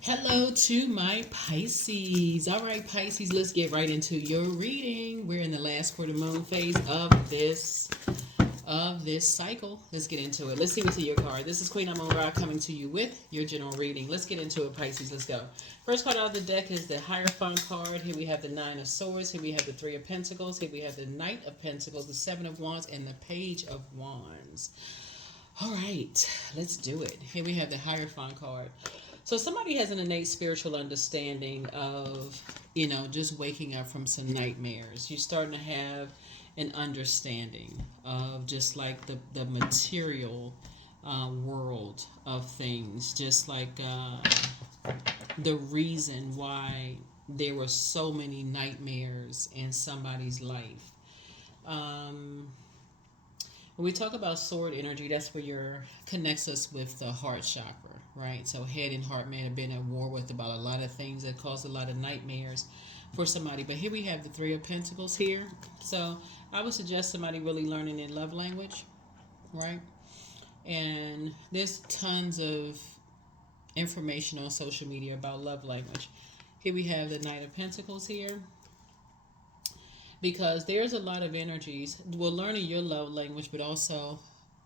Hello to my Pisces. All right, Pisces, let's get right into your reading. We're in the last quarter moon phase of this cycle. Let's get into it. Let's see what's in your card. This is Queen Amun Ra coming to you with your general reading. Let's get into it, Pisces. Let's go. First card out of the deck is the Hierophant card. Here we have the Nine of Swords. Here we have the Three of Pentacles. Here we have the Knight of Pentacles, the Seven of Wands, and the Page of Wands. All right, let's do it. Here we have the Hierophant card. So somebody has an innate spiritual understanding of, just waking up from some nightmares. You're starting to have an understanding of just like the material world of things, just like the reason why there were so many nightmares in somebody's life. When we talk about sword energy, that's where your connects us with the heart chakra, right? So head and heart may have been at war with about a lot of things that caused a lot of nightmares for somebody. But here we have the Three of Pentacles here. So I would suggest somebody really learning their love language, right? And there's tons of information on social media about love language. Here we have the Knight of Pentacles here, because there's a lot of energies. Well, learning your love language, but also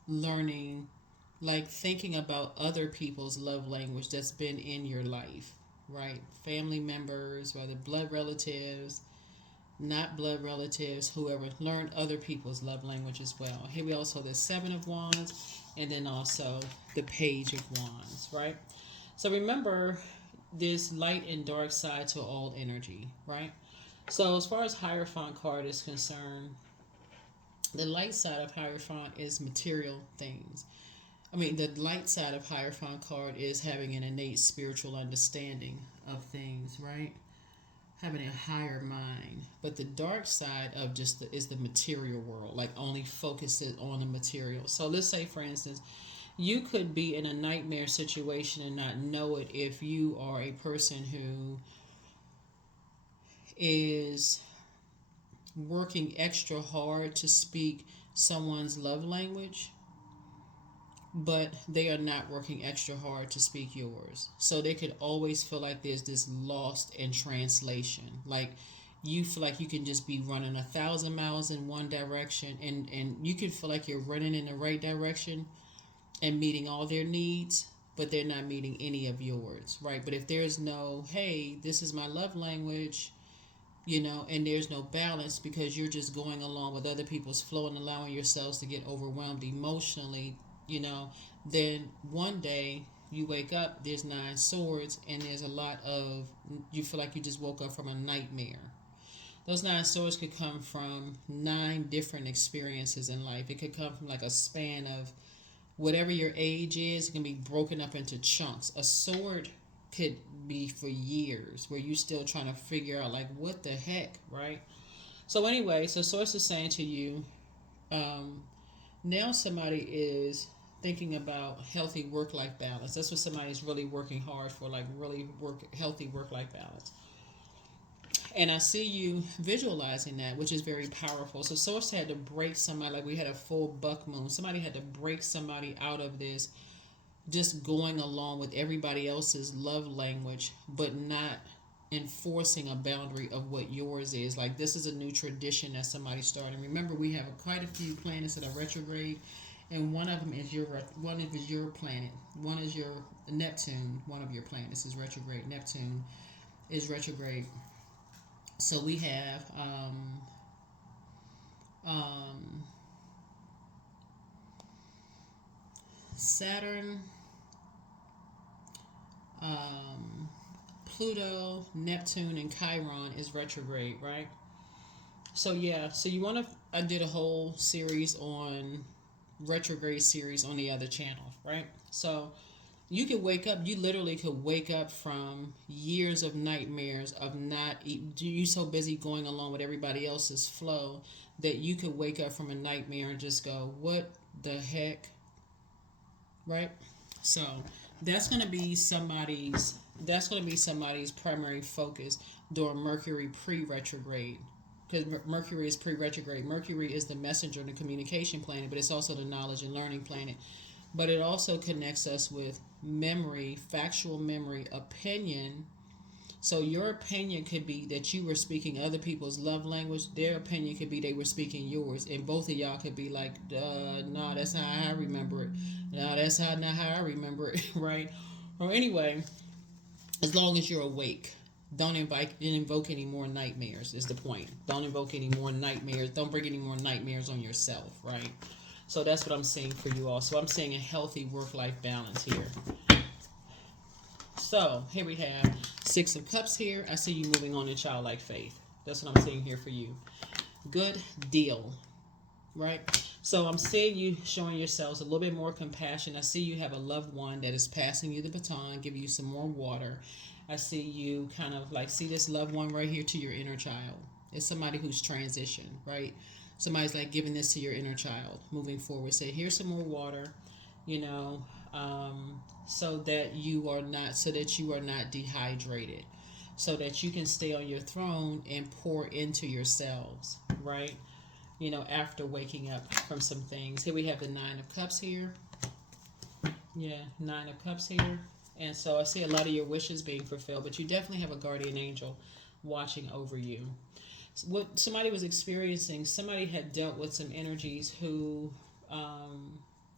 learning, like thinking about other people's love language that's been in your life, right? Family members, whether blood relatives, not blood relatives, whoever. Learn other people's love language as well. Here we also the Seven of Wands, and then also the Page of Wands, right? So remember, this light and dark side to all energy, right? So as far as Hierophant card is concerned, the light side of Hierophant is material things. The light side of Hierophant card is having an innate spiritual understanding of things, right? Having a higher mind. But the dark side of is the material world, like only focuses on the material. So let's say, for instance, you could be in a nightmare situation and not know it if you are a person who is working extra hard to speak someone's love language, but they are not working extra hard to speak yours. So they could always feel like there's this lost in translation. Like you feel like you can just be running 1,000 miles in one direction, and you can feel like you're running in the right direction and meeting all their needs, but they're not meeting any of yours, right? But if there's no, hey, this is my love language, and there's no balance because you're just going along with other people's flow and allowing yourselves to get overwhelmed emotionally, then one day you wake up, there's Nine Swords, and there's a lot of, you feel like you just woke up from a nightmare. Those Nine Swords could come from 9 different experiences in life. It could come from like a span of whatever your age is. It can be broken up into chunks. A sword could be for years where you're still trying to figure out like what the heck, right? So anyway, so source is saying to you, now somebody is thinking about healthy work-life balance. That's what somebody's really working hard for, like really healthy work-life balance. And I see you visualizing that, which is very powerful. So source had to break somebody, like we had a full buck moon. Somebody had to break somebody out of this just going along with everybody else's love language, but not enforcing a boundary of what yours is. Like this is a new tradition that somebody's starting. Remember, we have quite a few planets that are retrograde, and one of them is your planet. One is your Neptune. One of your planets is retrograde. Neptune is retrograde. So we have Saturn, Pluto, Neptune, and Chiron is retrograde, right? So yeah, so you want to, I did a whole series on retrograde series on the other channel, right? So you could wake up, you literally could wake up from years of nightmares of not, you so busy going along with everybody else's flow that you could wake up from a nightmare and just go, what the heck, right? So that's going to be somebody's primary focus during Mercury pre-retrograde, because Mercury is pre-retrograde. Mercury is the messenger and the communication planet, but it's also the knowledge and learning planet. but it also connects us with memory, factual memory, opinion. So your opinion could be that you were speaking other people's love language. Their opinion could be they were speaking yours, and both of y'all could be like, "No, that's how I remember it. No, that's not how I remember it." Right? Or anyway, as long as you're awake, don't invoke any more nightmares. Is the point? Don't invoke any more nightmares. Don't bring any more nightmares on yourself. Right? So that's what I'm seeing for you all. So I'm seeing a healthy work-life balance here. So here we have Six of Cups here. I see you moving on in childlike faith. That's what I'm seeing here for you. Good deal, right? So I'm seeing you showing yourselves a little bit more compassion. I see you have a loved one that is passing you the baton, giving you some more water. I see you kind of like, see this loved one right here to your inner child. It's somebody who's transitioned, right? Somebody's like giving this to your inner child, moving forward. Say, here's some more water, you know, so that you are not dehydrated, so that you can stay on your throne and pour into yourselves, right? You know, after waking up from some things. Here we have the Nine of Cups here. Yeah, Nine of Cups here. And so I see a lot of your wishes being fulfilled, but you definitely have a guardian angel watching over you. What somebody was experiencing, somebody had dealt with some energies who,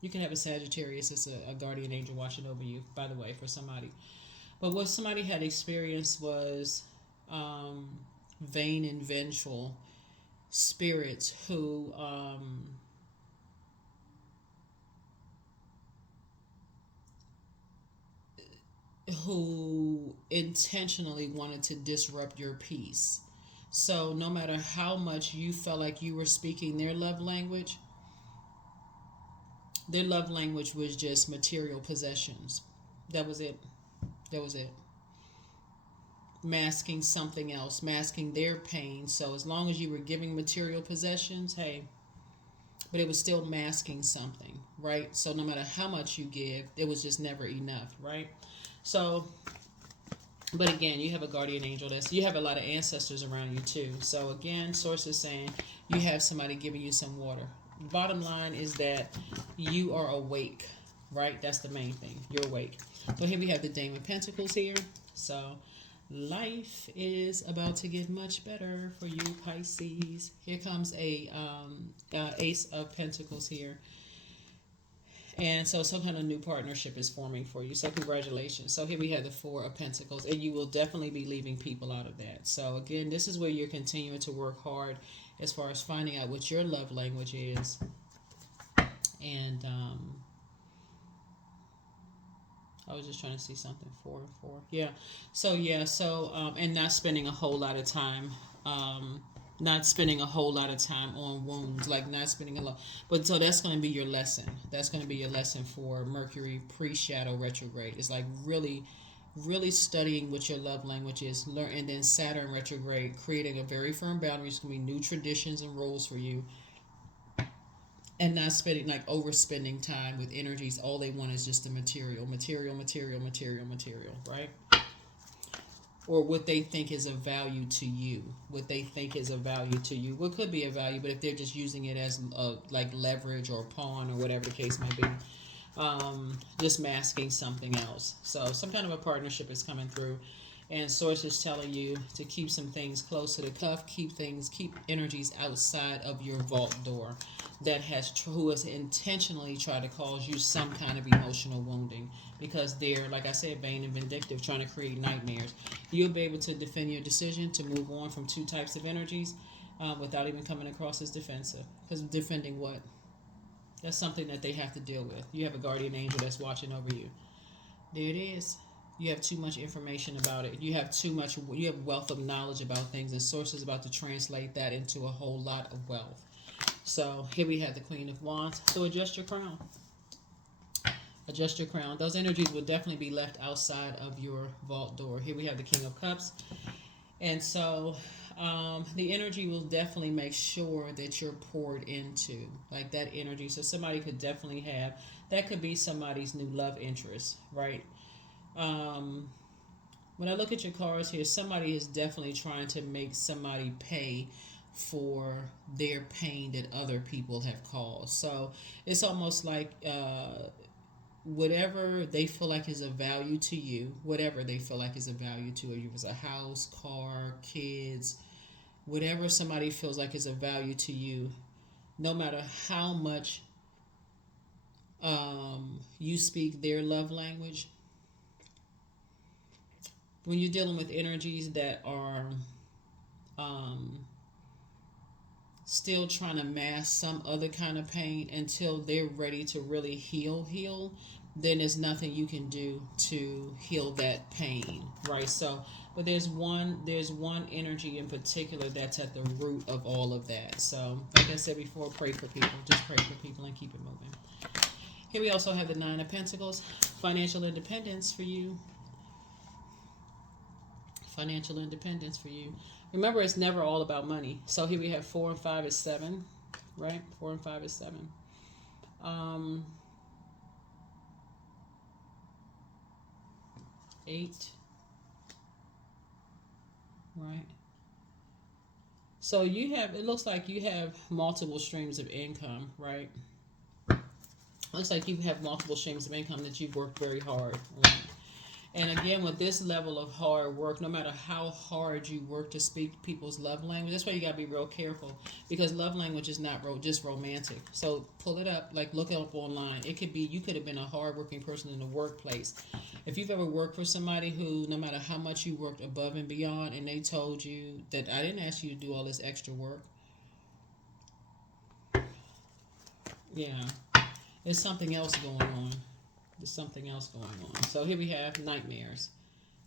you can have a Sagittarius as a guardian angel watching over you, by the way, for somebody. But what somebody had experienced was vain and vengeful spirits who intentionally wanted to disrupt your peace. So no matter how much you felt like you were speaking their love language was just material possessions. That was it. That was it. Masking something else, masking their pain. So as long as you were giving material possessions, hey, but it was still masking something, right? So no matter how much you give, it was just never enough, right? So, but again, you have a guardian angel. You have a lot of ancestors around you too. So again, source is saying you have somebody giving you some water. Bottom line is that you are awake, right? That's the main thing. You're awake. So here we have the Dame of Pentacles here. So life is about to get much better for you, Pisces. Here comes a Ace of Pentacles here. And so some kind of new partnership is forming for you. So congratulations. So here we have the Four of Pentacles, and you will definitely be leaving people out of that. So again, this is where you're continuing to work hard as far as finding out what your love language is. And I was just trying to see something. Four. Yeah. So and not spending a whole lot of time. Not spending a whole lot of time on wounds, like not spending a lot. But so that's going to be your lesson. That's going to be your lesson for Mercury pre-shadow retrograde. It's like really, really studying what your love language is. Learn, and then Saturn retrograde, creating a very firm boundary. It's going to be new traditions and roles for you. And not spending, like overspending time with energies. All they want is just the material, right? Or what they think is of value to you. What What could be a value, but if they're just using it as like leverage or pawn or whatever the case may be, just masking something else. So some kind of a partnership is coming through, and source is telling you to keep some things close to the cuff, keep energies outside of your vault door who has intentionally tried to cause you some kind of emotional wounding, because they're, like I said, vain and vindictive, trying to create nightmares. You'll be able to defend your decision to move on from two types of energies without even coming across as defensive. Because defending what? That's something that they have to deal with. You have a guardian angel that's watching over you. There it is. You have too much information about it. You have wealth of knowledge about things, and source is about to translate that into a whole lot of wealth. So here we have the Queen of Wands. So adjust your crown. Adjust your crown. Those energies will definitely be left outside of your vault door. Here we have the King of Cups. And so the energy will definitely make sure that you're poured into, like that energy. So somebody could definitely that could be somebody's new love interest, right? When I look at your cards here, somebody is definitely trying to make somebody pay for their pain that other people have caused. So it's almost like whatever they feel like is of value to you, whatever they feel like is of value to you, if it's a house, car, kids, whatever somebody feels like is of value to you, no matter how much you speak their love language, when you're dealing with energies that are um, still trying to mask some other kind of pain until they're ready to really heal, then there's nothing you can do to heal that pain, right? So, but there's one energy in particular that's at the root of all of that. So, like I said before, pray for people. Just pray for people and keep it moving. Here we also have the Nine of Pentacles, financial independence for you. Financial independence for you. Remember, it's never all about money. So here we have 4 and 5 is 7, right? 4 and 5 is 7. 8, right? So you have, it looks like you have multiple streams of income, right? Looks like you have multiple streams of income that you've worked very hard on. And again, with this level of hard work, no matter how hard you work to speak people's love language, that's why you got to be real careful, because love language is not just romantic. So pull it up, like look it up online. It could be, you could have been a hardworking person in the workplace. If you've ever worked for somebody who, no matter how much you worked above and beyond, and they told you that I didn't ask you to do all this extra work. Yeah, there's something else going on. There's something else going on. So here we have nightmares.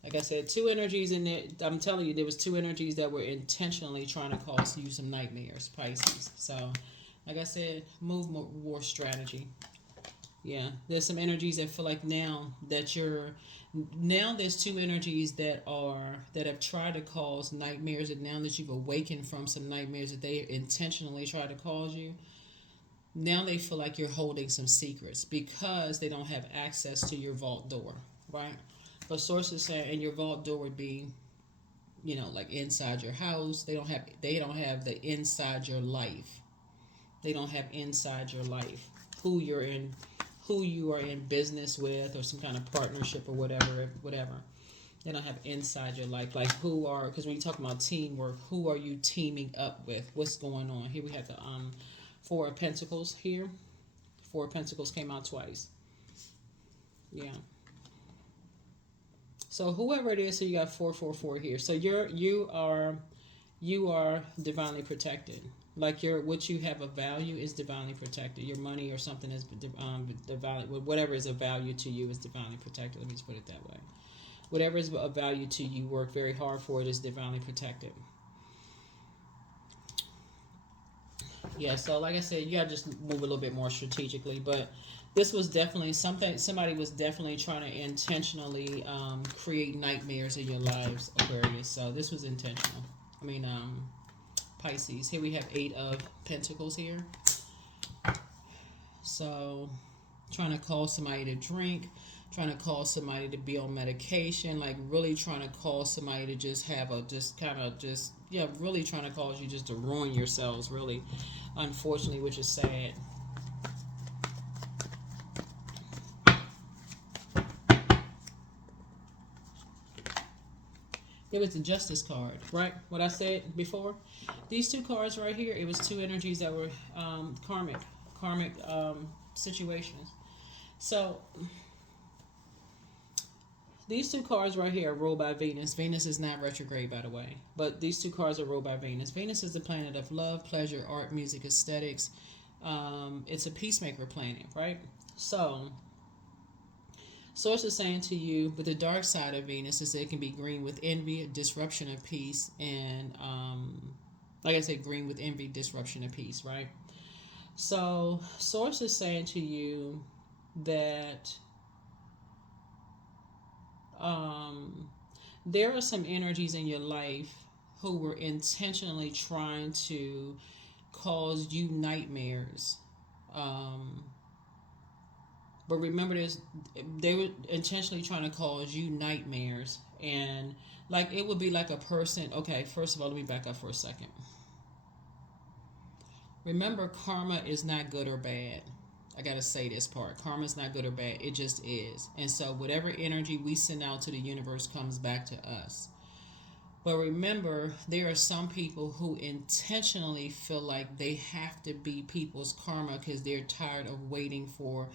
Like I said, two energies in there. I'm telling you, there was two energies that were intentionally trying to cause you some nightmares, Pisces. So, like I said, move war strategy. Yeah, there's some energies that feel like now there's two energies that have tried to cause nightmares, and now that you've awakened from some nightmares that they intentionally tried to cause you, now they feel like you're holding some secrets because they don't have access to your vault door, right? But sources say, and your vault door would be, like inside your house. They don't have the inside your life. They don't have inside your life. Who you are in business with, or some kind of partnership or whatever. They don't have inside your life. Like because when you talk about teamwork, who are you teaming up with? What's going on? Here we have the Four of Pentacles here. Four of Pentacles came out twice. Yeah. So whoever it is, so you got 444 here. So you are divinely protected. Like what you have of value is divinely protected. Your money or something is divinely, whatever is of value to you is divinely protected. Let me just put it that way. Whatever is of value to you, work very hard for it, is divinely protected. Yeah, so like I said, you gotta just move a little bit more strategically. But this was definitely something. Somebody was definitely trying to intentionally create nightmares in your lives, Aquarius. So this was intentional. Pisces. Here we have 8 of Pentacles here. So trying to cause somebody to drink, trying to cause somebody to be on medication, like really trying to cause somebody to really trying to cause you just to ruin yourselves, really, unfortunately, which is sad. It was the Justice card, right? What I said before. These two cards right here, it was two energies that were karmic situations. So these two cards right here are ruled by Venus. Venus is not retrograde, by the way. But these two cards are ruled by Venus. Venus is the planet of love, pleasure, art, music, aesthetics. It's a peacemaker planet, right? So, Source is saying to you, with the dark side of Venus, is that it can be green with envy, disruption of peace, and, like I said, green with envy, disruption of peace, right? So, Source is saying to you that there are some energies in your life who were intentionally trying to cause you nightmares. But remember this, they were intentionally trying to cause you nightmares. And like it would be like a person. Okay, first of all, let me back up for a second. Remember, karma is not good or bad. I gotta say this part. Karma's not good or bad. It just is. And so whatever energy we send out to the universe comes back to us. But remember, there are some people who intentionally feel like they have to be people's karma because they're tired of waiting for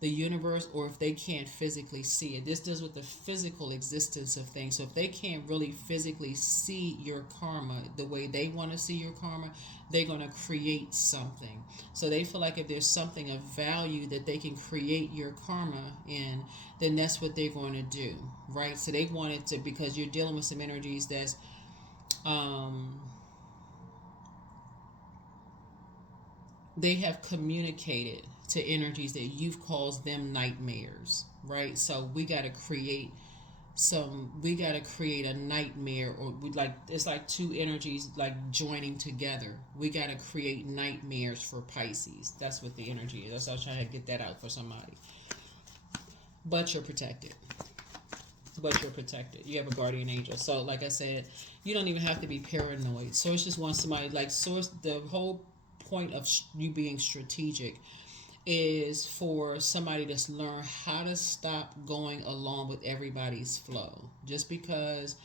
the universe, or if they can't physically see it. This deals with the physical existence of things. So if they can't really physically see your karma the way they want to see your karma, they're going to create something. So they feel like if there's something of value that they can create your karma in, then that's what they're going to do, right? So they want it to, because you're dealing with some energies that's they have communicated to energies that you've caused them nightmares, right? So we got to create a nightmare, or we like, it's like two energies like joining together. We got to create nightmares for Pisces. That's what the energy is. That's why I was trying to get that out for somebody. But you're protected. You have a guardian angel. So like I said, you don't even have to be paranoid. Source just wants somebody, like, Source, the whole point of you being strategic is for somebody to learn how to stop going along with everybody's flow. Just because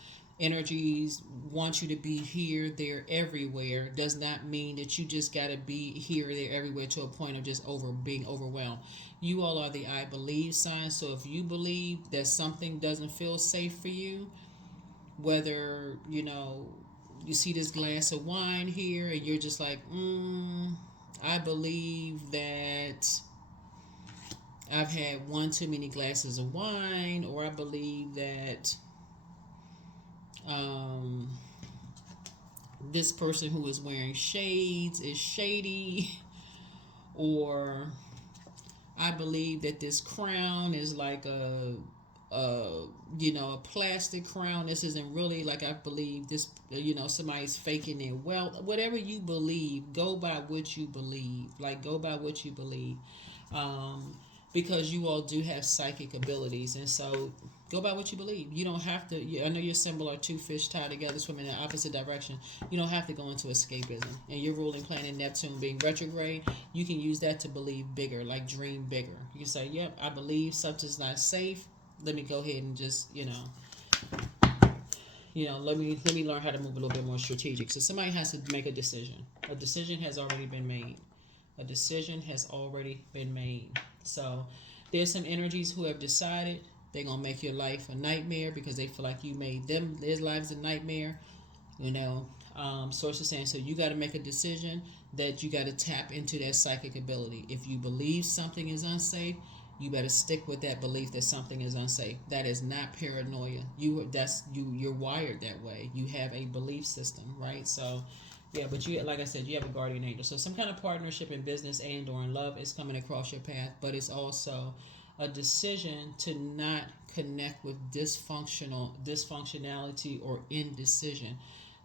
energies want you to be here, there, everywhere, does not mean that you just got to be here, there, everywhere to a point of just being overwhelmed. You all are the I believe sign. So if you believe that something doesn't feel safe for you, whether you see this glass of wine here and you're just like, I believe that I've had one too many glasses of wine, or I believe that this person who is wearing shades is shady, or I believe that this crown is like a plastic crown. This isn't really, like, I believe this, somebody's faking their wealth. Whatever you believe, go by what you believe. Because you all do have psychic abilities, and so go by what you believe. You don't have to. I know your symbol are two fish tied together, swimming in the opposite direction. You don't have to go into escapism. And your ruling planet Neptune being retrograde, you can use that to believe bigger, like dream bigger. You can say, "Yep, I believe something's not safe. Let me go ahead and just, let me learn how to move a little bit more strategic." So somebody has to make a decision. A decision has already been made. So there's some energies who have decided they're going to make your life a nightmare because they feel like you made their lives a nightmare. Sources saying, so you got to make a decision that you got to tap into that psychic ability. If you believe something is unsafe, you better stick with that belief that something is unsafe. That is not paranoia. You're wired that way. You have a belief system, right? So yeah, but you, like I said, you have a guardian angel. So some kind of partnership in business and or in love is coming across your path, but it's also a decision to not connect with dysfunctionality or indecision.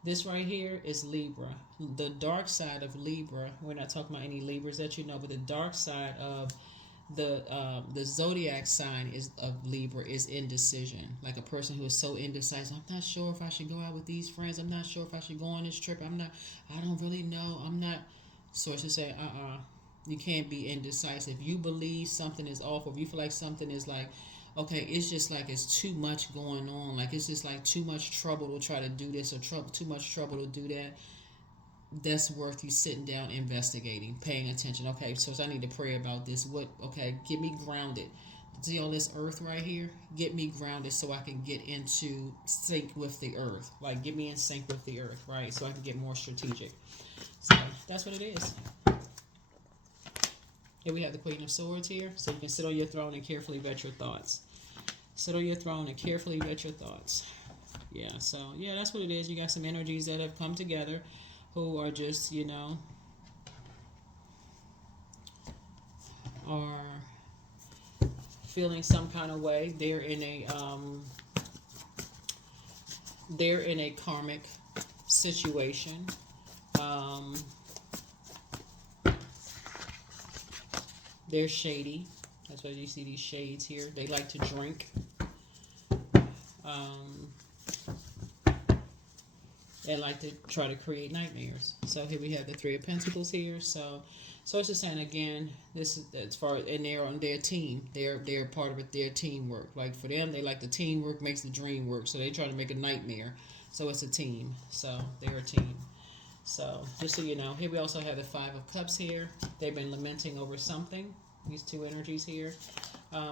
This right here is Libra. The dark side of Libra, we're not talking about any Libras that you know, but the dark side of the zodiac sign of Libra is indecision. Like a person who is so indecisive. I'm not sure if I should go out with these friends. I'm not sure if I should go on this trip. I don't really know. I'm not. Sources say, you can't be indecisive. You believe something is off, or if you feel like something is like, okay, it's just like it's too much going on. Like it's just like too much trouble to try to do this, or too much trouble to do that. That's worth you sitting down, investigating, paying attention. Okay, so I need to pray about this. Get me grounded. See all this earth right here? Get me grounded so I can get into sync with the earth. Like, get me in sync with the earth, right? So I can get more strategic. So that's what it is. Here we have the Queen of Swords here. So you can sit on your throne and carefully vet your thoughts. Yeah, so yeah, that's what it is. You got some energies that have come together who are just, are feeling some kind of way. They're in a karmic situation. They're shady. That's why you see these shades here. They like to drink. and like to try to create nightmares. So here we have the Three of Pentacles here. So it's just saying again, this is as far, and they're on their team. They're part of it. Their teamwork. Like for them, they like the teamwork makes the dream work. So they try to make a nightmare. So it's a team. So they're a team. So just so you know, here we also have the Five of Cups here. They've been lamenting over something. These two energies here.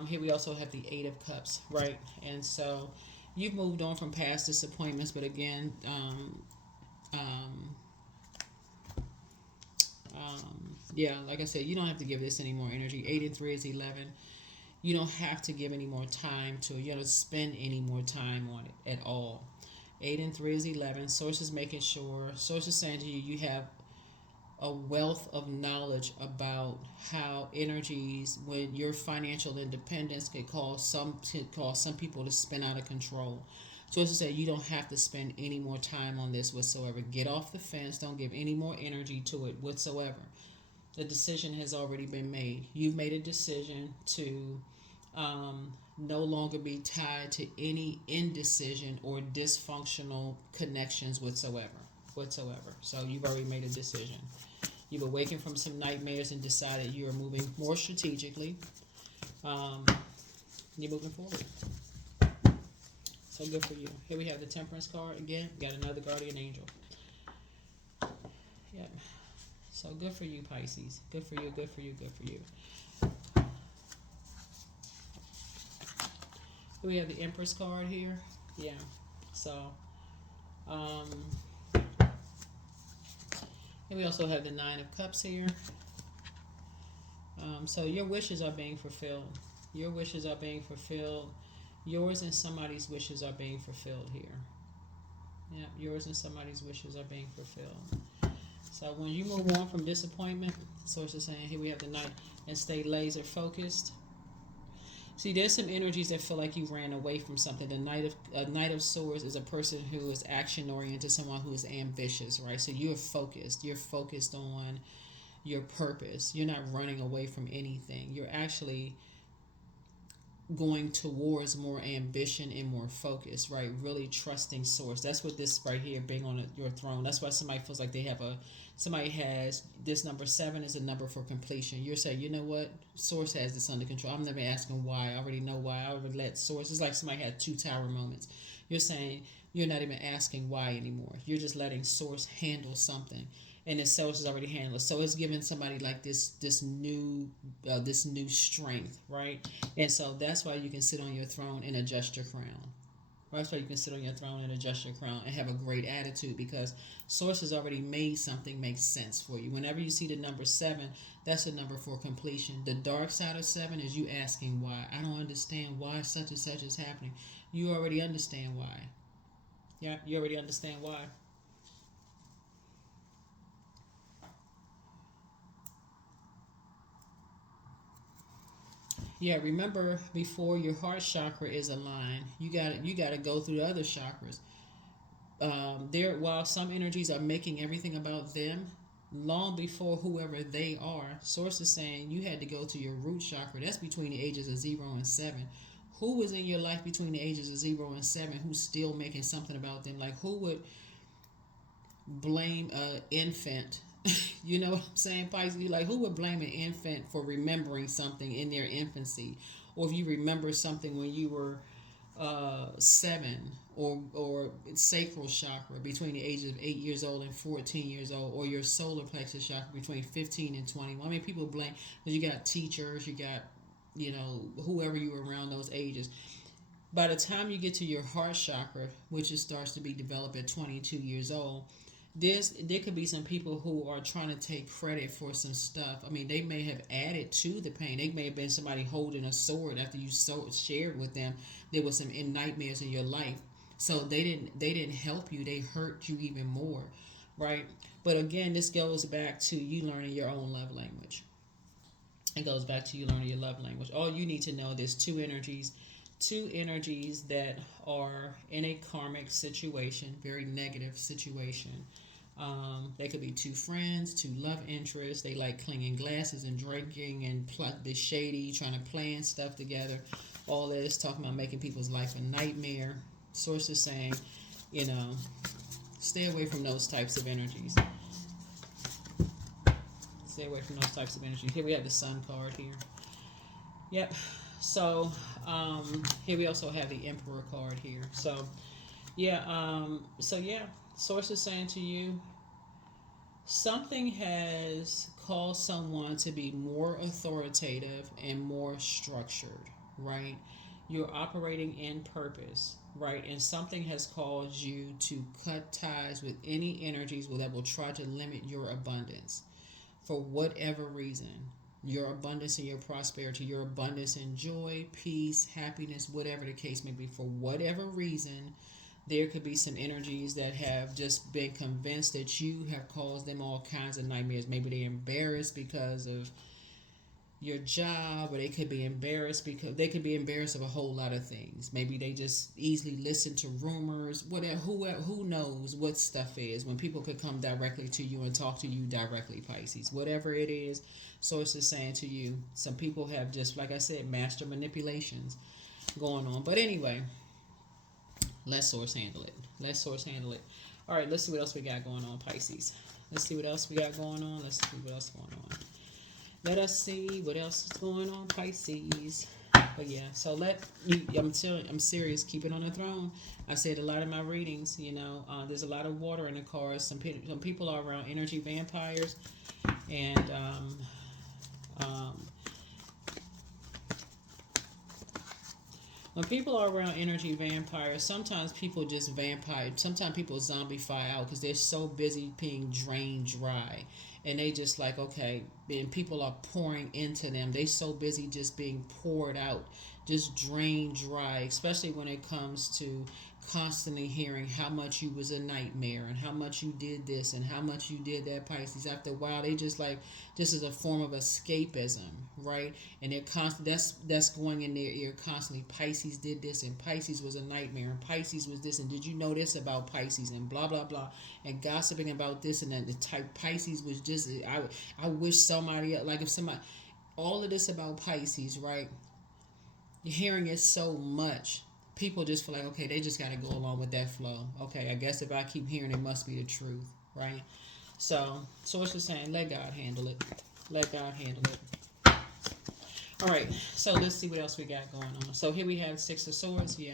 Here we also have the Eight of Cups, right? And so you've moved on from past disappointments, but again, yeah, like I said, you don't have to give this any more energy. 8 and 3 is 11. You don't have to give any more time to it. You don't spend any more time on it at all. 8 and 3 is 11. Source is making sure. Source is saying to you, you have a wealth of knowledge about how energies, when your financial independence could cause some people to spin out of control. So as I said, you don't have to spend any more time on this whatsoever. Get off the fence. Don't give any more energy to it whatsoever. The decision has already been made. You've made a decision to no longer be tied to any indecision or dysfunctional connections whatsoever. So you've already made a decision. You've awakened from some nightmares and decided you are moving more strategically. You're moving forward. So good for you. Here we have the Temperance card again. We got another guardian angel. Yep. So good for you, Pisces. Good for you, good for you, good for you. Here we have the Empress card here. Yeah. So, and we also have the Nine of Cups here. So your wishes are being fulfilled. Your wishes are being fulfilled. Yours and somebody's wishes are being fulfilled here. Yeah, yours and somebody's wishes are being fulfilled. So when you move on from disappointment, the source is saying, here we have the Knight, and stay laser focused. See, there's some energies that feel like you ran away from something. The Knight of Swords is a person who is action oriented, someone who is ambitious, right? So you're focused. You're focused on your purpose. You're not running away from anything. You're actually going towards more ambition and more focus, right? Really trusting source. That's what this right here, being on your throne. That's why somebody feels like they have somebody has this number 7 is a number for completion. You're saying, you know what? Source has this under control. I'm never asking why. I already know why. I already let source. It's like somebody had 2 tower moments. You're saying you're not even asking why anymore. You're just letting source handle something. And the source is already handled. So it's giving somebody like this new strength, right? And so that's why you can sit on your throne and adjust your crown. That's why you can sit on your throne and adjust your crown and have a great attitude, because source has already made something make sense for you. Whenever you see the number 7, that's a number for completion. The dark side of 7 is you asking why. I don't understand why such and such is happening. You already understand why. Yeah, you already understand why. Yeah, remember, before your heart chakra is aligned, you got to go through the other chakras. While some energies are making everything about them, long before whoever they are, source is saying you had to go to your root chakra. That's between the ages of 0 and 7. Who was in your life between the ages of 0 and 7 who's still making something about them? Like, who would blame an infant? You know what I'm saying, Pisces? Like, who would blame an infant for remembering something in their infancy? Or if you remember something when you were 7, or sacral chakra between the ages of 8 years old and 14 years old, or your solar plexus chakra between 15 and 21. I mean, people blame, because you got teachers, you got, whoever you were around those ages. By the time you get to your heart chakra, which starts to be developed at 22 years old, there could be some people who are trying to take credit for some stuff. I mean, they may have added to the pain. They may have been somebody holding a sword after you shared with them there was some nightmares in your life. So they didn't help you. They hurt you even more, right? But again, this goes back to you learning your own love language. It goes back to you learning your love language. All you need to know, there's two energies that are in a karmic situation, very negative situation. They could be 2 friends, 2 love interests. They like clinging glasses and drinking and the shady, trying to plan stuff together. All this, talking about making people's life a nightmare. Source is saying, Stay away from those types of energies. Stay away from those types of energies. Here we have the Sun card here. Yep. So here we also have the Emperor card here. So yeah. Source is saying to you, something has caused someone to be more authoritative and more structured, right? You're operating in purpose, right? And something has caused you to cut ties with any energies that will try to limit your abundance for whatever reason. Your abundance and your prosperity, your abundance in joy, peace, happiness, whatever the case may be, for whatever reason, there could be some energies that have just been convinced that you have caused them all kinds of nightmares. Maybe they're embarrassed because of your job, or they could be embarrassed of a whole lot of things. Maybe they just easily listen to rumors, whatever. Who knows what stuff is when people could come directly to you and talk to you directly, Pisces. Whatever it is, source is saying to you, some people have, just like I said, master manipulations going on. But anyway, let source handle it. Let source handle it. All right, let's see what else we got going on, Pisces. Let's see what else we got going on. Let's see what else going on. Let us see what else is going on, Pisces. But yeah, so I'm serious. Keep it on the throne. I said a lot of my readings, there's a lot of water in the cards. Some people are around energy vampires, and when people are around energy vampires, sometimes people just vampire. Sometimes people zombify out because they're so busy being drained dry. And they just like, okay, and people are pouring into them. They so busy just being poured out, just drained dry, especially when it comes to constantly hearing how much you was a nightmare and how much you did this and how much you did that, Pisces. After a while, they just like, this is a form of escapism, right? And they're that's going in their ear constantly. Pisces did this, and Pisces was a nightmare, and Pisces was this, and did you know this about Pisces, and blah blah blah, and gossiping about this and that. The type Pisces was just, I wish somebody, like if somebody, all of this about Pisces, right? You're hearing it so much. People just feel like, okay, they just got to go along with that flow. Okay, I guess if I keep hearing it, must be the truth, right? So, source is saying, let God handle it. Let God handle it. All right, so let's see what else we got going on. So here we have Six of Swords. Yeah.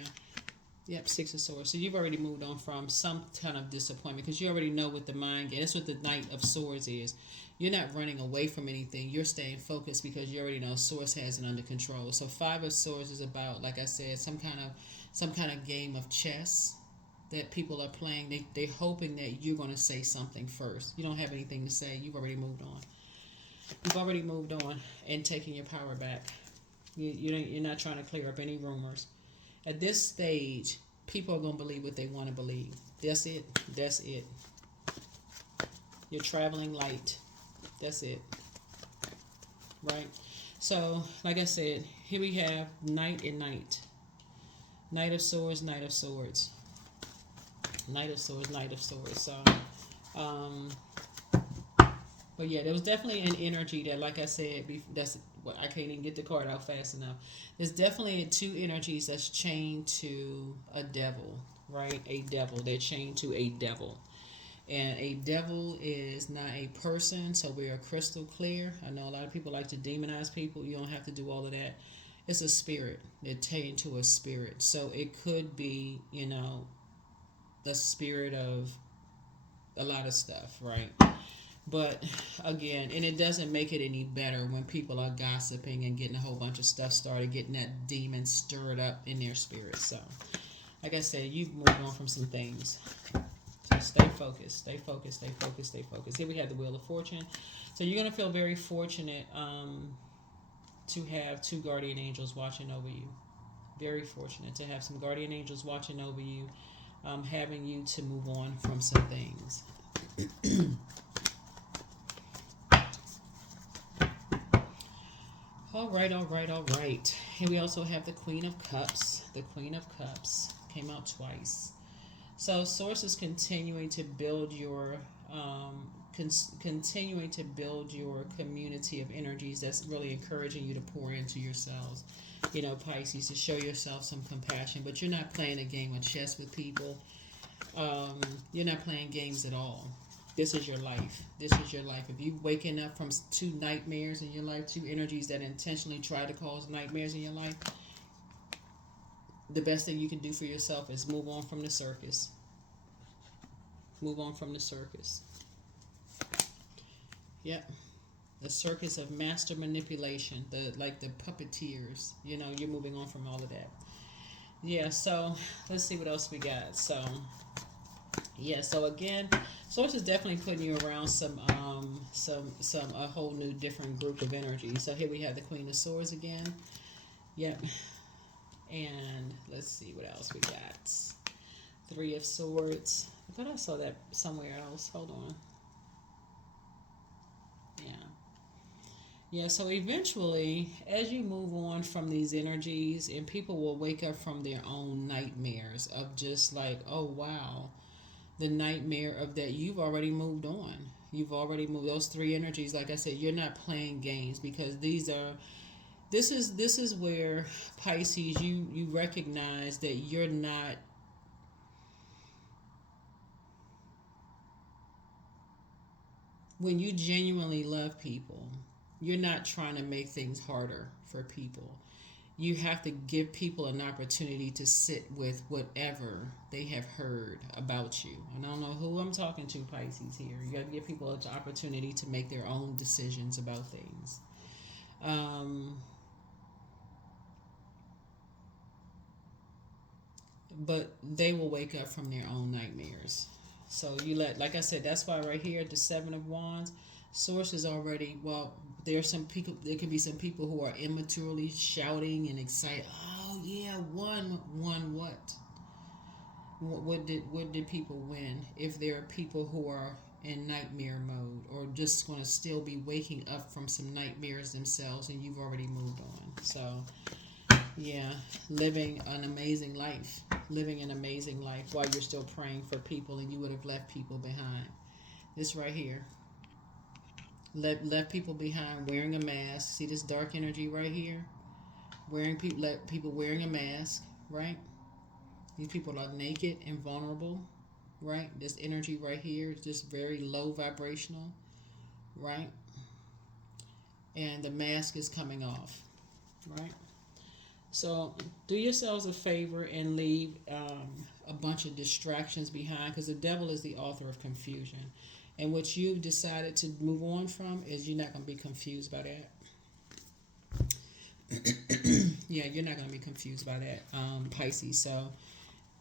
Yep, Six of Swords. So you've already moved on from some kind of disappointment because you already know what the mind game. That's what the Knight of Swords is. You're not running away from anything. You're staying focused because you already know Source has it under control. So Five of Swords is about, like I said, some kind of game of chess that people are playing. They're hoping that you're going to say something first. You don't have anything to say. You've already moved on. You've already moved on and taking your power back. You're not trying to clear up any rumors. At this stage, people are going to believe what they want to believe. That's it. That's it. You're traveling light. That's it. Right? So, like I said, here we have Knight and Knight. Knight of Swords, Knight of Swords. Knight of Swords, Knight of Swords. So, but yeah, there was definitely an energy that, like I said, I can't even get the card out fast enough. There's definitely two energies that's chained to a devil, right? A devil. They're chained to a devil. And a devil is not a person, so we are crystal clear. I know a lot of people like to demonize people. You don't have to do all of that. It's a spirit. They're chained to a spirit. So it could be, the spirit of a lot of stuff, right? But again, and it doesn't make it any better when people are gossiping and getting a whole bunch of stuff started, getting that demon stirred up in their spirit. So, like I said, you've moved on from some things. So stay focused, stay focused, stay focused, stay focused. Here we have the Wheel of Fortune. So you're going to feel very fortunate to have two guardian angels watching over you. Very fortunate to have some guardian angels watching over you, having you to move on from some things. All right. Here we also have the Queen of Cups. The Queen of Cups came out twice. So Source is continuing to build your community of energies that's really encouraging you to pour into yourselves. Pisces, to show yourself some compassion, but you're not playing a game of chess with people. You're not playing games at all. This is your life. This is your life. If you waking up from two nightmares in your life, two energies that intentionally try to cause nightmares in your life, the best thing you can do for yourself is move on from the circus. Move on from the circus. Yep. The circus of master manipulation, the puppeteers. You're moving on from all of that. Yeah, so let's see what else we got. So again, source is definitely putting you around some a whole new different group of energy. So here we have the Queen of Swords again. Yep. And let's see what else we got. Three of Swords. I thought I saw that somewhere else. Hold on. Yeah, so eventually, as you move on from these energies, and people will wake up from their own nightmares of just like, oh wow, the nightmare of that you've already moved on. You've already moved those three energies. Like I said, you're not playing games because this is where Pisces, you recognize that you're not. When you genuinely love people, you're not trying to make things harder for people. You have to give people an opportunity to sit with whatever they have heard about you. And I don't know who I'm talking to, Pisces, here. You got to give people an opportunity to make their own decisions about things. But they will wake up from their own nightmares. So like I said, that's why right here at the Seven of Wands, Source is already, well, there's some people, there can be some people who are immaturely shouting and excited. Oh yeah, won what? What did people win? If there are people who are in nightmare mode or just going to still be waking up from some nightmares themselves, and you've already moved on. So yeah, living an amazing life while you're still praying for people, and you would have left people behind. This right here, left people behind wearing a mask. See this dark energy right here, let people wearing a mask, right? These people are naked and vulnerable, right? This energy right here is just very low vibrational, right? And the mask is coming off, right? So do yourselves a favor and leave a bunch of distractions behind, because the devil is the author of confusion. And what you've decided to move on from is you're not going to be confused by that. Yeah, you're not going to be confused by that, Pisces. So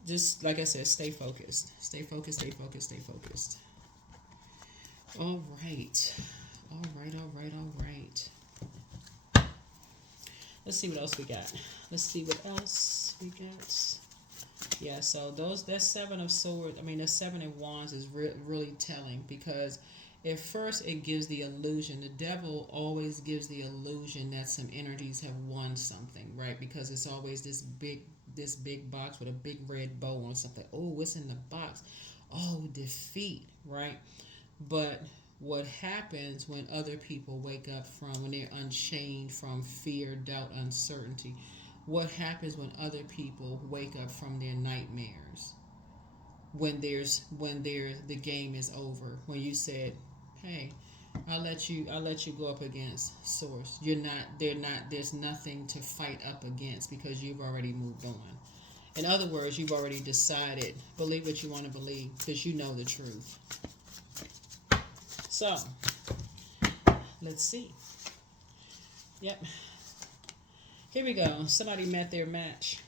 just like I said, stay focused. Stay focused, stay focused, stay focused. All right. All right, all right, all right. Let's see what else we got. Yeah, so that Seven of Swords, the Seven of Wands is really telling, because at first it gives the illusion. The devil always gives the illusion that some energies have won something, right? Because it's always this big box with a big red bow on something. Oh, what's in the box? Oh, defeat, right? But what happens when other people wake up when they're unchained from fear, doubt, uncertainty? What happens when other people wake up from their nightmares? When the game is over. When you said, "Hey, I'll let you go up against Source. There's nothing to fight up against because you've already moved on." In other words, you've already decided. Believe what you want to believe because you know the truth. So, let's see. Yep. Here we go. Somebody met their match.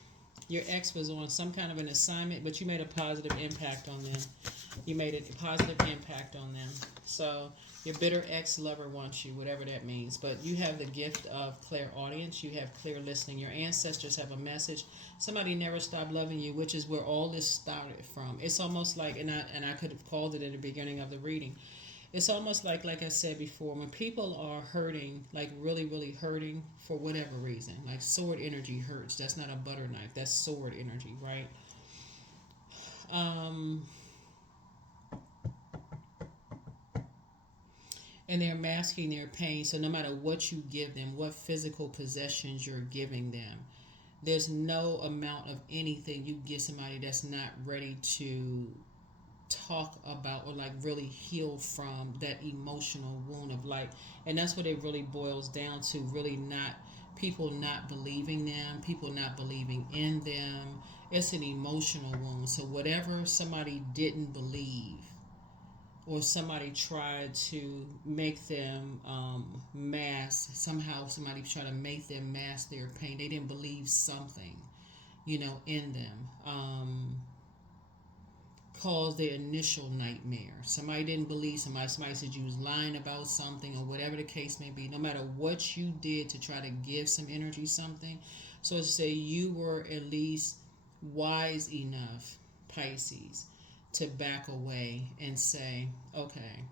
Your ex was on some kind of an assignment, but you made a positive impact on them. So, your bitter ex-lover wants you, whatever that means. But you have the gift of clairaudience. You have clear listening. Your ancestors have a message. Somebody never stopped loving you, which is where all this started from. It's almost like, and I could have called it at the beginning of the reading. It's almost like I said before, when people are hurting, like really, really hurting for whatever reason, like sword energy hurts. That's not a butter knife. That's sword energy, right? And they're masking their pain. So no matter what you give them, what physical possessions you're giving them, there's no amount of anything you give somebody that's not ready to talk about or like really heal from that emotional wound of like, and that's what it really boils down to, really not people not believing them, people not believing in them. It's an emotional wound. So whatever somebody didn't believe, or somebody tried to make them mask, somehow somebody tried to make them mask their pain, they didn't believe something, in them, caused their initial nightmare. Somebody didn't believe somebody said you was lying about something, or whatever the case may be. No matter what you did to try to give some energy something, so to say, you were at least wise enough, Pisces, to back away and say, okay,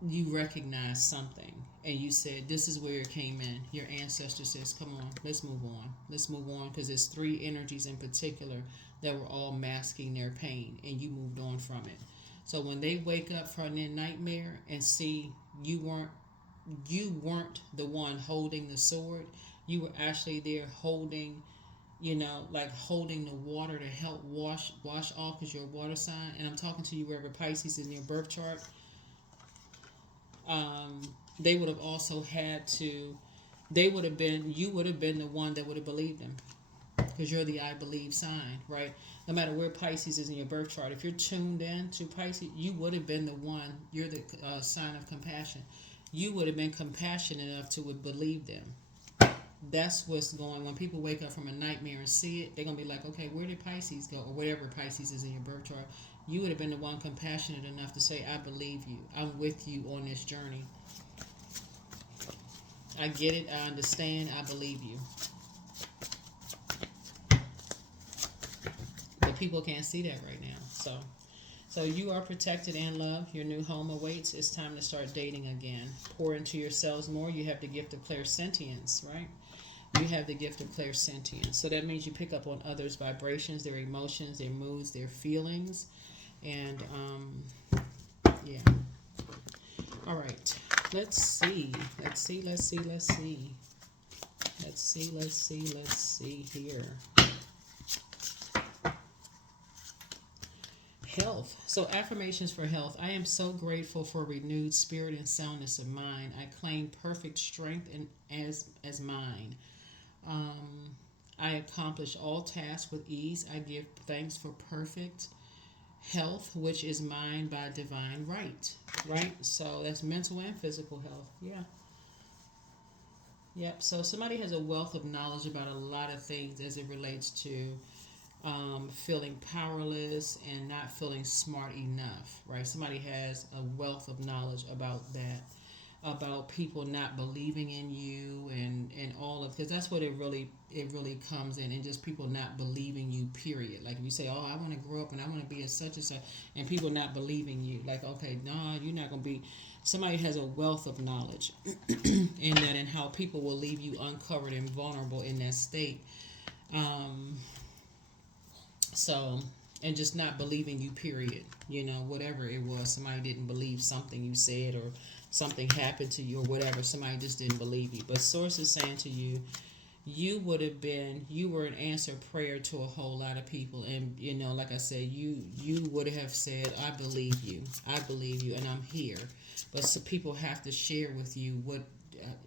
you recognize something, and you said, this is where it came in. Your ancestor says, come on, let's move on, because there's three energies in particular that were all masking their pain, and you moved on from it. So when they wake up from their nightmare and see you weren't the one holding the sword, you were actually there holding, like holding the water to help wash off, because you're a water sign. And I'm talking to you wherever Pisces is in your birth chart. They would have also had to, you would have been the one that would have believed them, because you're the I believe sign, right? No matter where Pisces is in your birth chart, if you're tuned in to Pisces, you would have been the one. You're the sign of compassion. You would have been compassionate enough to believe them. That's what's going. When people wake up from a nightmare and see it, they're gonna be like, okay, where did Pisces go, or whatever Pisces is in your birth chart. You would have been the one compassionate enough to say, I believe you. I'm with you on this journey. I get it. I understand. I believe you. But people can't see that right now. So you are protected and loved. Your new home awaits. It's time to start dating again. Pour into yourselves more. You have the gift of clairsentience, right? You have the gift of clairsentience. So that means you pick up on others' vibrations, their emotions, their moods, their feelings. And, yeah. All right. Let's see here. Health. So affirmations for health. I am so grateful for renewed spirit and soundness of mind. I claim perfect strength as mine. I accomplish all tasks with ease. I give thanks for perfect health, which is mine by divine right. Right? So that's mental and physical health. Yeah. Yep. So somebody has a wealth of knowledge about a lot of things as it relates to feeling powerless and not feeling smart enough. Right? Somebody has a wealth of knowledge about that. About people not believing in you and all of, because that's what it really comes in, and just people not believing you, period. Like if you say, oh, I want to grow up and I want to be a such and such, and people not believing you, like, okay, no, you're not going to be. Somebody has a wealth of knowledge in that, and how people will leave you uncovered and vulnerable in that state. So, and just not believing you, period. Whatever it was, somebody didn't believe something you said, or something happened to you, or whatever. Somebody just didn't believe you. But Source is saying to you, you were an answered prayer to a whole lot of people. And, like I said, you would have said, I believe you, and I'm here. But some people have to share with you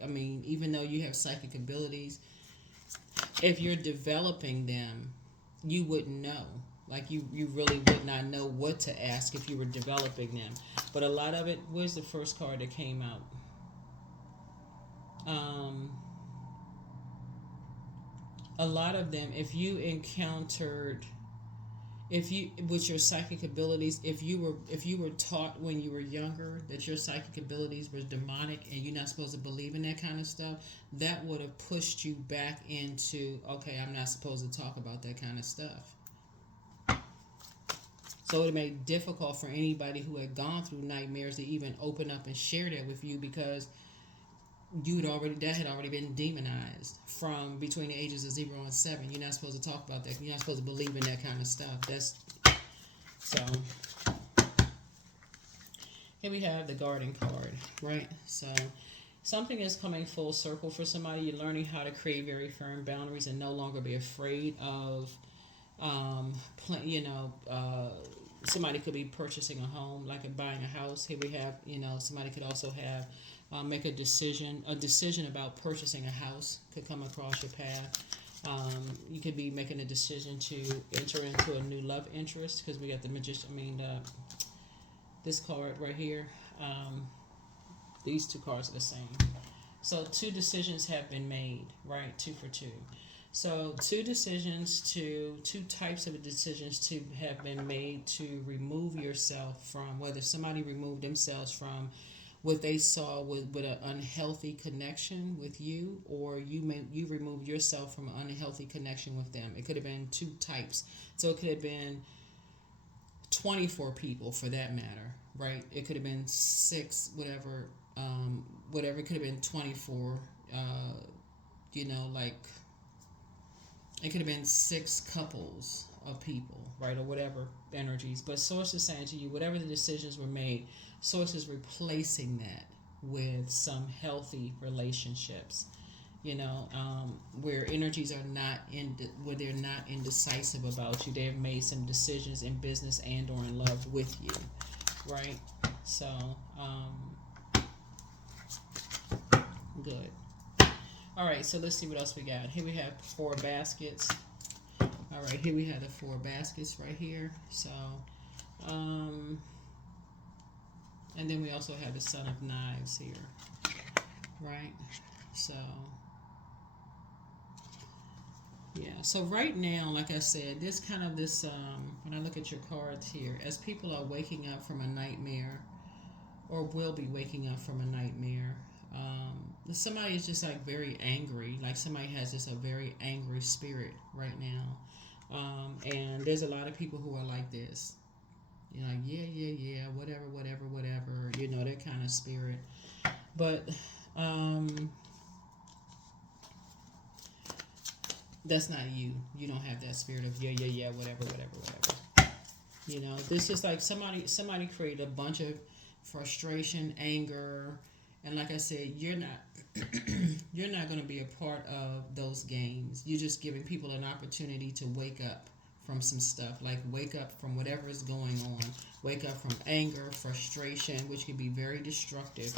even though you have psychic abilities, if you're developing them, you wouldn't know. Like you really would not know what to ask if you were developing them. But a lot of it, where's the first card that came out? A lot of them, if you with your psychic abilities, if you were taught when you were younger that your psychic abilities were demonic and you're not supposed to believe in that kind of stuff, that would have pushed you back into, okay, I'm not supposed to talk about that kind of stuff. So it made it difficult for anybody who had gone through nightmares to even open up and share that with you, because that had already been demonized from between the ages of 0 and 7. You're not supposed to talk about that. You're not supposed to believe in that kind of stuff. So here we have the Garden card, right? So something is coming full circle for somebody. You're learning how to create very firm boundaries and no longer be afraid of You know, somebody could be purchasing a home, like buying a house. Here we have, you know, somebody could also have make a decision. A decision about purchasing a house could come across your path. You could be making a decision to enter into a new love interest because we got the magician. I mean, this card right here. These two cards are the same. So two decisions have been made, right? Two for two. So two types of decisions to have been made to remove yourself from, whether somebody removed themselves from what they saw with an unhealthy connection with you, or you removed yourself from an unhealthy connection with them. It could have been two types. So it could have been 24 people for that matter, right? It could have been six, whatever. It could have been 24. You know, like it could have been six couples of people, right, or whatever energies. But Source is saying to you, whatever the decisions were made, Source is replacing that with some healthy relationships. You know, where energies are not where they're not indecisive about you. They have made some decisions in business and or in love with you, right? So, good. All right, so let's see what else we got. Here we have 4 baskets. All right, here we have the 4 baskets right here. So, and then we also have the Son of Knives here, right? So, yeah. So right now, like I said, when I look at your cards here, as people are waking up from a nightmare, or will be waking up from a nightmare. Somebody is just like very angry, like somebody has just a very angry spirit right now, and there's a lot of people who are like this, you know, like yeah, whatever, you know, that kind of spirit. But that's not you. You don't have that spirit of yeah, whatever. You know, this is like somebody created a bunch of frustration, anger, and like I said, you're not you're not going to be a part of those games. You're just giving people an opportunity to wake up from some stuff, like wake up from whatever is going on, wake up from anger, frustration, which can be very destructive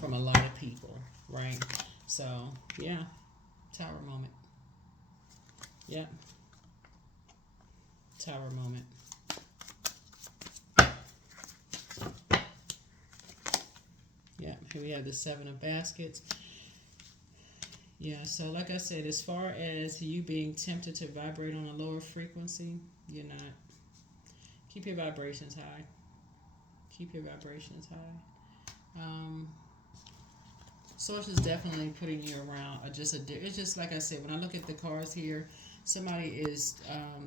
from a lot of people, right? So yeah, Tower moment. Yep, Tower moment. Yeah, here we have the 7 of baskets. Yeah, so like I said, as far as you being tempted to vibrate on a lower frequency, you're not. Keep your vibrations high. Keep your vibrations high. Source is definitely putting you around. It's just like I said, when I look at the cards here, somebody is,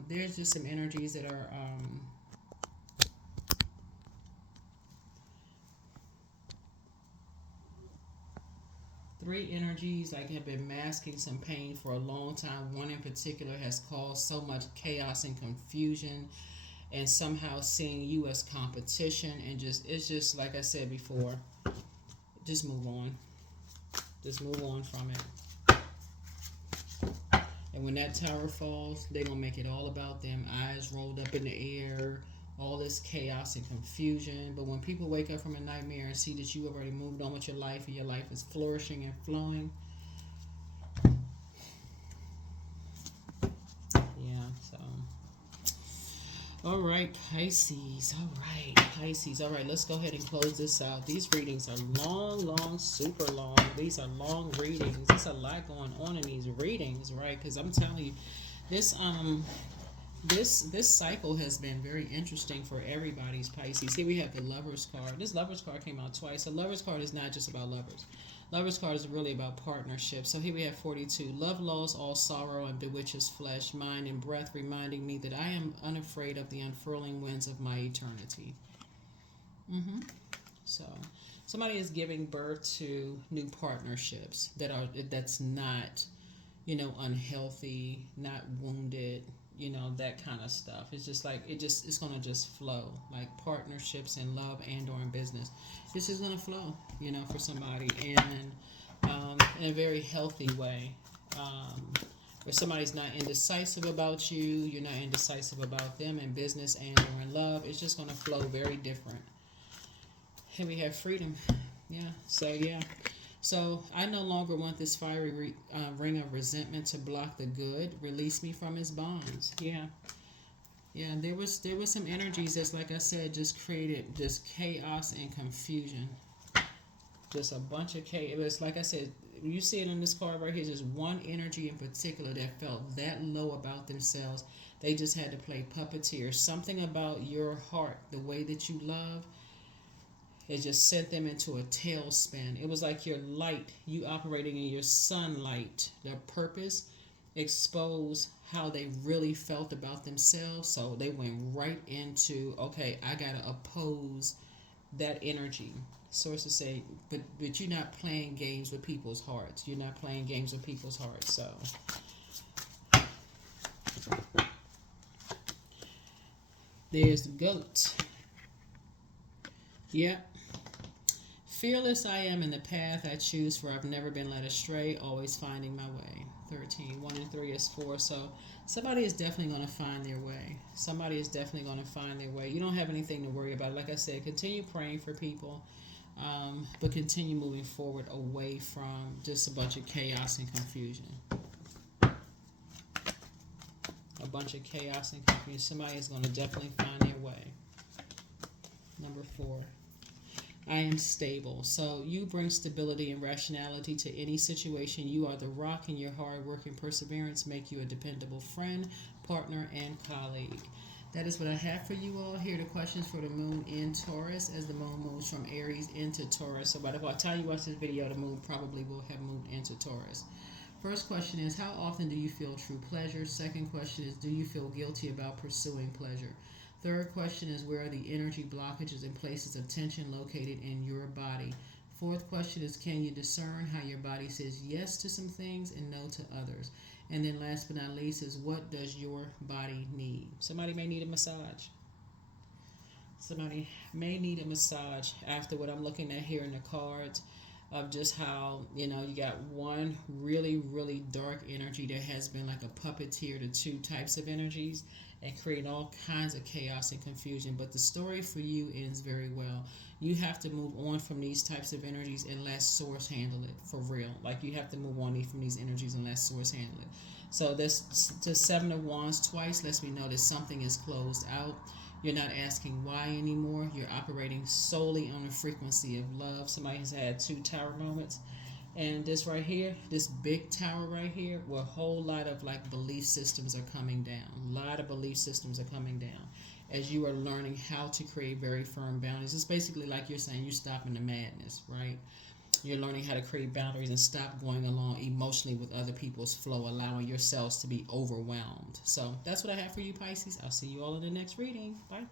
there's just some energies that are, 3 energies like have been masking some pain for a long time. One in particular has caused so much chaos and confusion, and somehow seeing you as competition, and it's just like I said before, just move on. Just move on from it. And when that tower falls, they're going to make it all about them. Eyes rolled up in the air, all this chaos and confusion. But when people wake up from a nightmare and see that you already moved on with your life and your life is flourishing and flowing, yeah, so. All right, Pisces. All right, let's go ahead and close this out. These readings are long, super long. These are long readings. There's a lot going on in these readings, right? Because I'm telling you, this cycle has been very interesting for everybody's Pisces. Here we have the Lovers card. This Lovers card came out twice. The Lovers card is not just about lovers. Lovers card is really about partnership. So here we have 42. Love lulls all sorrow and bewitches flesh, mind, and breath, reminding me that I am unafraid of the unfurling winds of my eternity. So somebody is giving birth to new partnerships that's not, unhealthy, not wounded, that kind of stuff. It's just like it's gonna just flow, like partnerships in love and or in business. It's just gonna flow, for somebody, and in a very healthy way. If somebody's not indecisive about you, you're not indecisive about them in business and or in love, it's just going to flow very different. Here we have freedom. Yeah. So I no longer want this fiery ring of resentment to block the good. Release me from his bonds. Yeah. Yeah, there was some energies that's, like I said, just created just chaos and confusion. Just a bunch of chaos. It was, like I said, you see it on this card right here, just one energy in particular that felt that low about themselves. They just had to play puppeteer. Something about your heart, the way that you love, it just sent them into a tailspin. It was like your light, you operating in your sunlight, their purpose, exposed how they really felt about themselves. So they went right into, okay, I gotta oppose that energy. Sources say, but you're not playing games with people's hearts. You're not playing games with people's hearts. So there's the goat. Yep. Fearless I am in the path I choose, for I've never been led astray, always finding my way. 13. 1 and 3 is 4. So somebody is definitely going to find their way. Somebody is definitely going to find their way. You don't have anything to worry about. Like I said, continue praying for people, but continue moving forward away from just a bunch of chaos and confusion. A bunch of chaos and confusion. Somebody is going to definitely find their way. Number 4. I am stable. So you bring stability and rationality to any situation. You are the rock, and your hard work and perseverance make you a dependable friend, partner, and colleague. That is what I have for you all. Here are the questions for the moon in Taurus, as the moon moves from Aries into Taurus. So by the time you watch this video, the moon probably will have moved into Taurus. First question is, how often do you feel true pleasure? Second question is, do you feel guilty about pursuing pleasure? Third question is, where are the energy blockages and places of tension located in your body? Fourth question is, can you discern how your body says yes to some things and no to others? And then last but not least is, what does your body need? Somebody may need a massage. Somebody may need a massage after what I'm looking at here in the cards, of just how, you got one really, really dark energy that has been like a puppeteer to two types of energies and create all kinds of chaos and confusion. But the story for you ends very well. You have to move on from these types of energies and let source handle it for real. Like, you have to move on from these energies and let source handle it. So this, the 7 of Wands twice lets me know that something is closed out. You're not asking why anymore. You're operating solely on the frequency of love. Somebody has had 2 tower moments. And this right here, this big tower right here, where a whole lot of like belief systems are coming down. A lot of belief systems are coming down as you are learning how to create very firm boundaries. It's basically like you're saying, you're stopping the madness, right? You're learning how to create boundaries and stop going along emotionally with other people's flow, allowing yourselves to be overwhelmed. So that's what I have for you, Pisces. I'll see you all in the next reading. Bye.